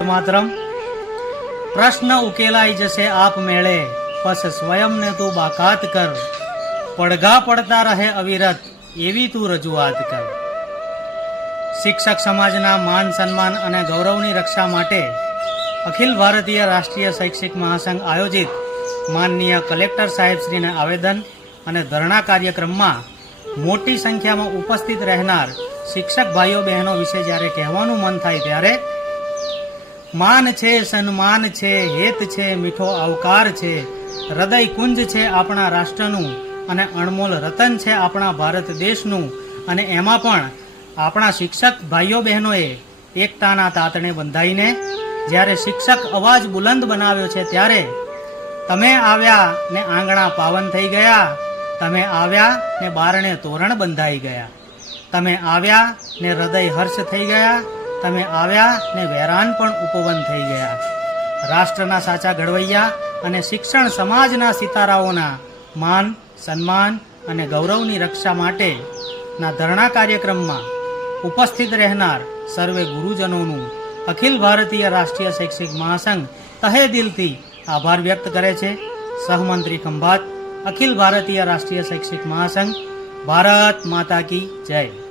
मातरम। प्रश्न उकेलाई जैसे आप मेले, बस स्वयं ने तू बाकात कर, પડઘા પડતા રહે અવિરત એવી તું રજૂઆત કર। શિક્ષક સમાજના માન સન્માન અને ગૌરવની રક્ષા માટે અખિલ ભારતીય રાષ્ટ્રીય શૈક્ષિક મહાસંઘ આયોજિત માનનીય કલેક્ટર સાહેબશ્રીને આવેદન અને ધરણા કાર્યક્રમમાં મોટી સંખ્યામાં ઉપસ્થિત રહેનાર શિક્ષક ભાઈઓ બહેનો વિશે જ્યારે કહેવાનું મન થાય ત્યારે માન છે, સન્માન છે, હેત છે, મીઠો આવકાર છે, હૃદય કુંજ છે આપણા રાષ્ટ્રનું અને અણમોલ રતન છે આપણા ભારત દેશનું, અને એમાં પણ આપણા શિક્ષક ભાઈઓ બહેનોએ એકતાના તાતણે બંધાઈને જ્યારે શિક્ષક અવાજ બુલંદ બનાવ્યો છે ત્યારે તમે આવ્યા ને આંગણા પાવન થઈ ગયા, તમે આવ્યા ને બારણે તોરણ બંધાઈ ગયા, તમે આવ્યા ને હૃદય હર્ષ થઈ ગયા, તમે આવ્યા ને વેરાન પણ ઉપવન થઈ ગયા। રાષ્ટ્રના સાચા ઘડવૈયા અને શિક્ષણ સમાજના સિતારાઓના માન, સન્માન અને ગૌરવની રક્ષા માટેના ધરણા કાર્યક્રમમાં ઉપસ્થિત રહેનાર સર્વે ગુરુજનોનું અખિલ ભારતીય રાષ્ટ્રીય શૈક્ષિક મહાસંઘ તહે દિલથી આભાર વ્યક્ત કરે છે। સહમંત્રી ખંભાત, અખિલ ભારતીય રાષ્ટ્રીય શૈક્ષિક મહાસંઘ। ભારત માતા કી જય।